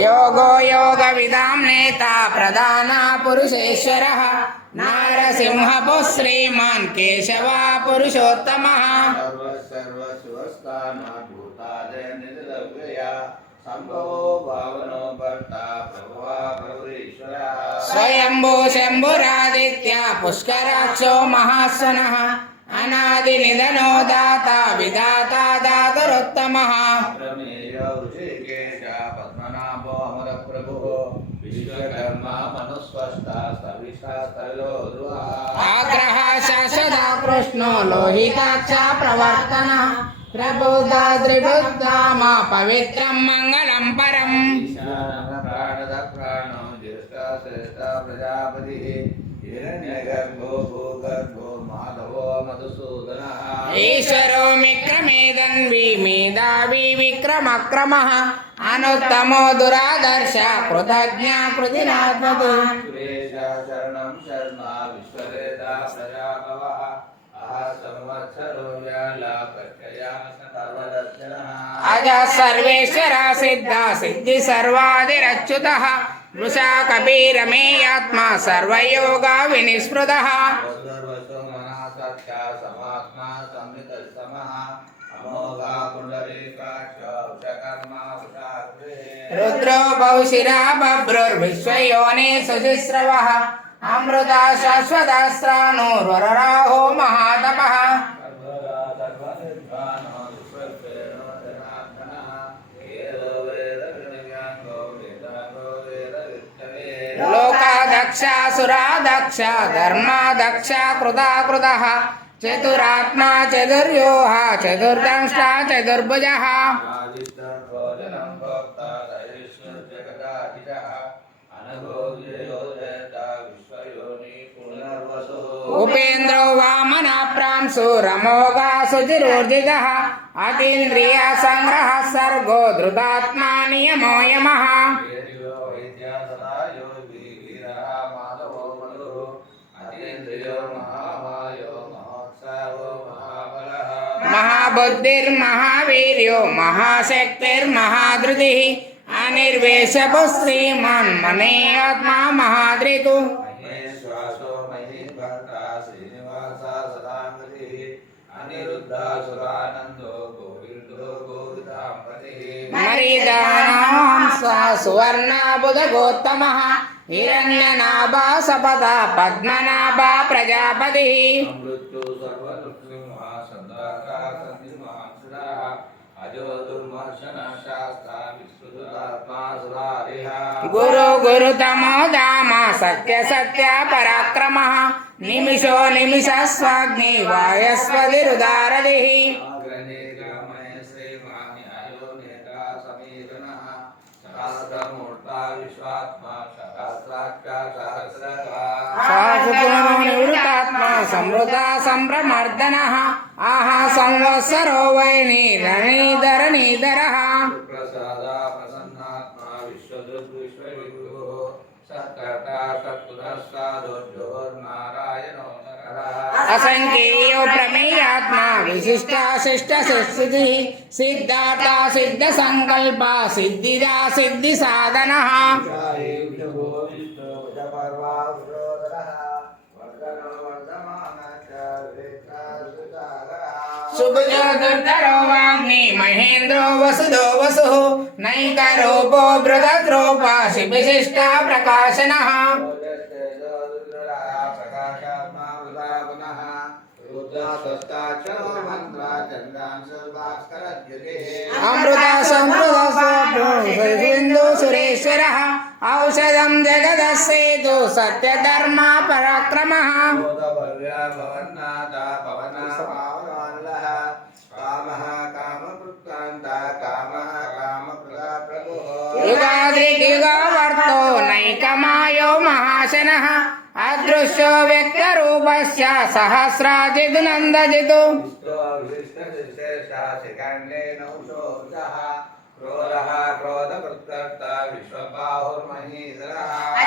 योगो योगविदां नेता प्रधान पुरुषेश्वरः नारसिंहपुः श्रीमान् केशवा पुरुषोत्तमः स्वयंभू शंभुरादित्य पुष्कराक्षो महास्वनः अनादि निधनो दाता विधाता दातरोत्तमः पद्मनाभो अमर प्रभु विश्वकर्मा मनुस्वष्टा आग्रह शाश्वता कृष्णो लोहिताक्षा प्रवर्तनः प्रबुद्धा त्रिबुद्धामा पवित्रं मंगलं परम् प्राणो ज्येष्ठा श्रेष्ठा प्रजापति हिरण्यगर्भो भूगर्भो माधवो मधुसूदनः ईश्वरो विक्रमेदन्वी मेधावी विक्रमक्रमः अनुत्तमो दुरादर्श कृतज्ञा कृतिनात्मतु सुरेश शरणं शर्मा विश्ववेदा प्रजाभवः संवत्सरो व्याला प्रत्यया सर्वदर्शनः अज सर्वेश्वरा सिद्धा सिद्धि सर्वादिरच्युतः वृषा कबीर मे आत्मा सर्वयोगा विनिस्पृतः सर्वस्व मना सत्य समात्मा संवितसमः अमोघा पुंडरीकाक्ष उषकर्मा उषाग्रे रुद्रो बहुशिरा बभ्रुर्विश्वयोने सुशिस्रवः अमृता शाश्वतास्त्राणुर्वरराहो महातपः लोकादक्ष सुरादक्ष धर्मादक्ष कृताकृतः चतुरात्मा चतुर्योः चतुर्दंष्टा चतुर्भुजः उपेन्द्रो वामना प्रांशु रमोगा सुचिरोर्जितः अतीन्द्रिय संग्रह सर्गो धृतात्मा नियमो यमः महाबुद्धिर्महावीर्यो महाशक्तिर्महाधृतिः अनिर्वेशभुः श्रीमान् मने आत्मा महाधृतु सुवर्ण बुध गौतमः हिरण्यनाभा सपदा पद्मनाभा प्रजापति गुरु गुरुतमो धाम सत्य सत्य पराक्रमः निमिषो निमिष स्वाग्नि वायस्पतिरुदारदिः निवृत्तात्मा समृता संभ्रमर्दनः आहा संवत्सरो वैनीधरणीधरः असंख्येयो प्रमेयात्मा विशिष्टा शिष्ट सिद्धिः सिद्धार्था सिद्ध संकल्पा सिद्धिदा सिद्धि साधनः सुभजो दुर्धरो वाग्मी महेन्द्रो वसुदो वसुः नैकरूपो बृहद्रूपाशि विशिष्टा प्रकाशनः अमृता संस्कृत सुरेश्वरः औषधं जगदस्येतु सत्यधर्म पराक्रमः युगाद्रियुगावर्तो नैकमायो महाशनः अदृश्यो व्यक्तरूपस्य सहस्राजिदुनन्दजितु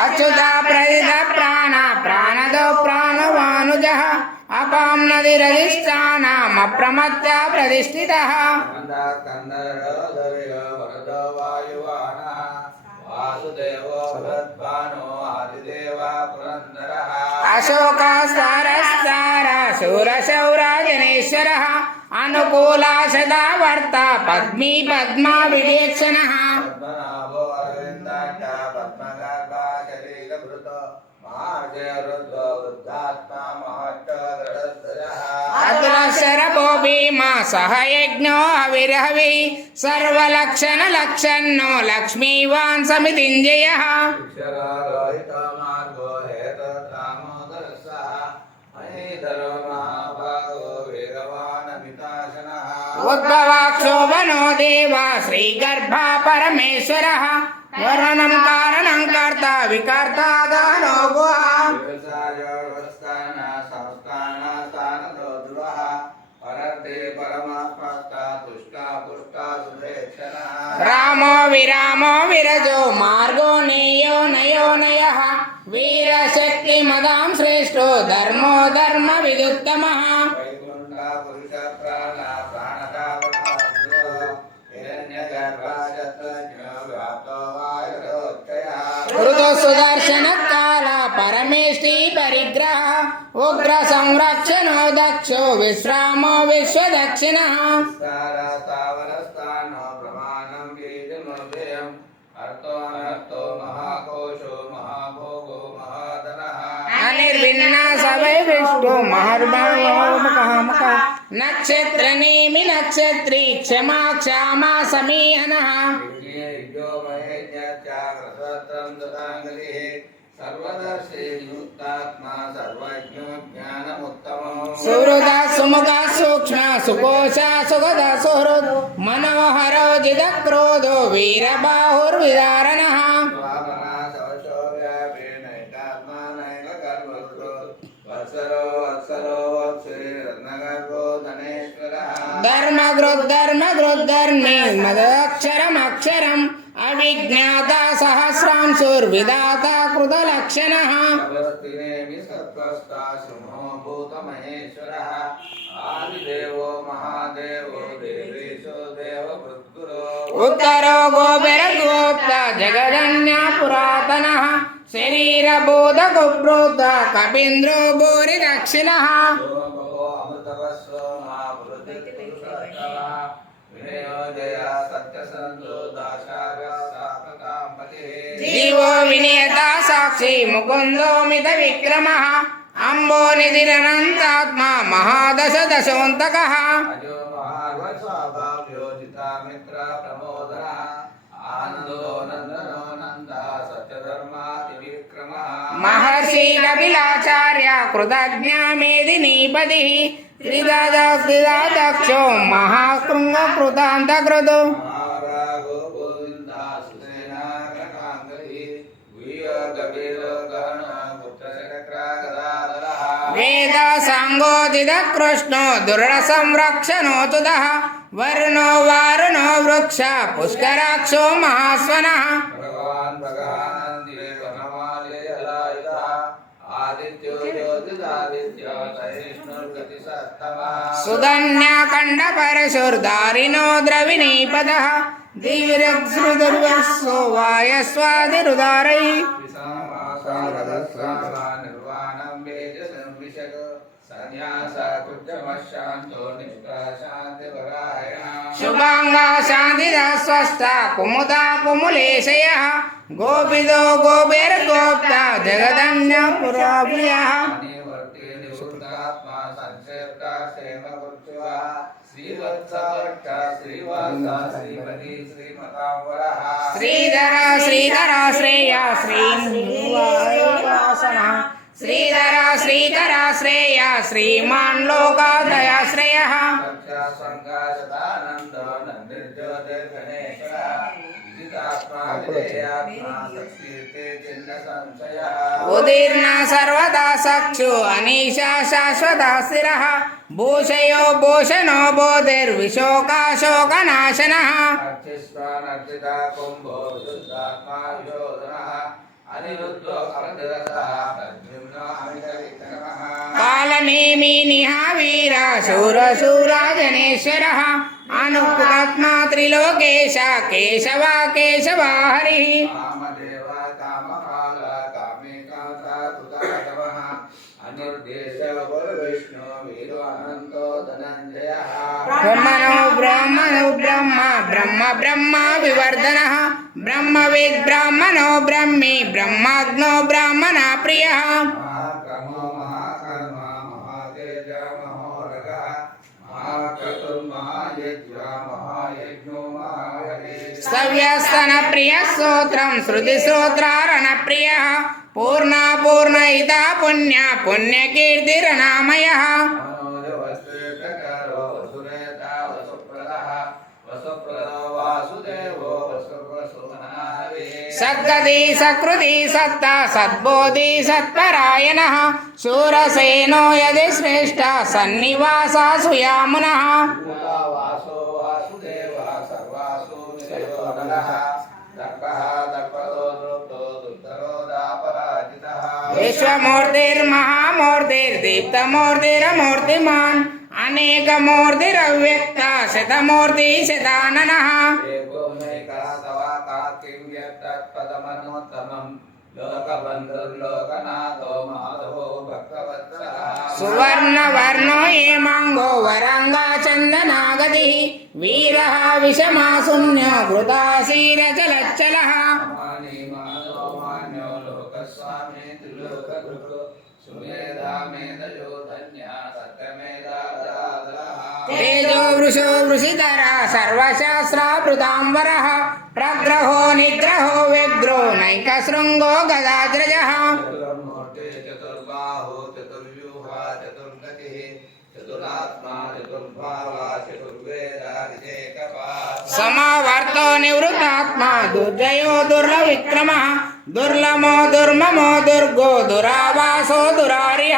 अच्युता प्रदित प्राण प्राणदो प्राणवानुजः ఆపాం నదిరధిష్టానమప్రమత్య ప్రతిష్ఠితః అశోకాస్తారస్తార శూరశౌరాజనేశ్వరః అనుకూలా సదావర్త పద్మీ పద్మా వివేక్షణః అతులశరభో భీమా సహ యజ్ఞో అవిరహవి సర్వలక్షణ లక్షణో లక్ష్మీవాన్ సమితింజయః ఉద్భవాక్షోభనో దేవా శ్రీగర్భా పరమేశ్వరః వరణం కారణం కర్త వికర్త దానో గుహ రామో విరామో విరజో మార్గో నేయో నయో నయః వీరశక్తి మదాం శ్రేష్టో ధర్మో ధర్మ విదుత్తమః ఋతు సుదర్శన కాల పరమేష్టి పరిగ్రహ ఉగ్ర సంరక్షణో దక్షో విశ్రామో విశ్వదక్షిణః అనిర్విన్న సవై విష్ణు మహర్ముఖ నక్షత్ర నేమి నక్షత్రి క్షమా క్షామా సమీహనః సుహృద సుముఖ సూక్ష్మ సుకోశ సుగద సుహృద్ మనోహరో జిద క్రోధో వీరబాహుర్విదారణః ధర్మగృద్ధర్మే మదక్షరమక్షరం అవిజ్ఞాత సహస్రాంశుర్విధాత కృతలక్షణః ఉత్తరో గోబెర గోప్త జగదన్య పురాతనః శరీరబోధగుబ్రోత కపీంద్రో భూరి దక్షిణః జీవో వినియత సాక్షి ముకుందో మిత విక్రమః అంబో నిధిరనంతాత్మా మహాదశ దశోంతకః మహర్షి కపిలాచార్య కృతజ్ఞా మేదినీపతి శ్రీదాదక్షో మహాకృంగ కృతాంతకృతు వేద సాంగోదిత కృష్ణో దుర్డ సంరక్షణోతుదః వర్ణో వారుణో వృక్ష పుష్కరాక్షో మహాస్వనః సుధన్యాఖండ పరశుర్ధారిణో ద్రవిణీపదః దివిరగ్సుదుర్వస్సో వాయస్వాదిరుదారైః శుభాంగా శాంతిదా స్వస్థ కుముదా కుములేశయః గోపిదో గోపిర్గోప్త జగదన్య పురాప్రియః శ్రీధర శ్రీధర శ్రేయ శ్రీనివాసన శ్రీధర శ్రీధర శ్రేయ శ్రీమాన్ లోకాదయాశ్రయః ఉదీర్ణ సర్వదా సక్షు అనీషా శాశ్వతా స్థిరః భూషయో భూషణో బోధిర్విశోకాశోకనాశనః కాలనేమి నిహావీర శూరశూరా జనేశ్వరः అనుకుతాత్మా త్రిలోకేశ కేశవ కేశవ హరి. బ్రహ్మణో బ్రహ్మణో బ్రహ్మ బ్రహ్మ బ్రహ్మ వివర్ధనః బ్రహ్మవిద్ బ్రాహ్మణో బ్రహ్మి బ్రహ్మాగ్నో బ్రాహ్మణ ప్రియః. స్తవ్యస్తన ప్రియ స్తోత్రం శృతి స్తోత్రారణ ప్రియ పూర్ణ పూర్ణయిత పుణ్య పుణ్యకీర్తిరనామయ. సద్గతి సకృతి సత్త సద్బోధి సత్పరాయణ శూరసేనో యది శ్రేష్ఠ సన్నివాస సుయామున. విశ్వమూర్తిర్మహామూర్తిర్దీప్తమూర్తిరమూర్తిమాన్ అనేకమూర్తిరవ్యక్త శతమూర్తి శతాననః. సువర్ణవర్ణో ఏమాంగో వరంగా చందనాగతి వీరః విషమాశూన్యో వృతాశీరచలచ్చలః. తేజో వృషో వృషిధర సర్వశాస్త్రాభృతాంబరః ప్రగ్రహో నిగ్రహో వ్యగ్రో నైకశృంగో గదాగ్రజః. సమావర్తో నివృత్తాత్మా దుర్జయో దుర్లవిక్రమః దుర్లమో దుర్మమో దుర్గో దురావాసో దురారిః.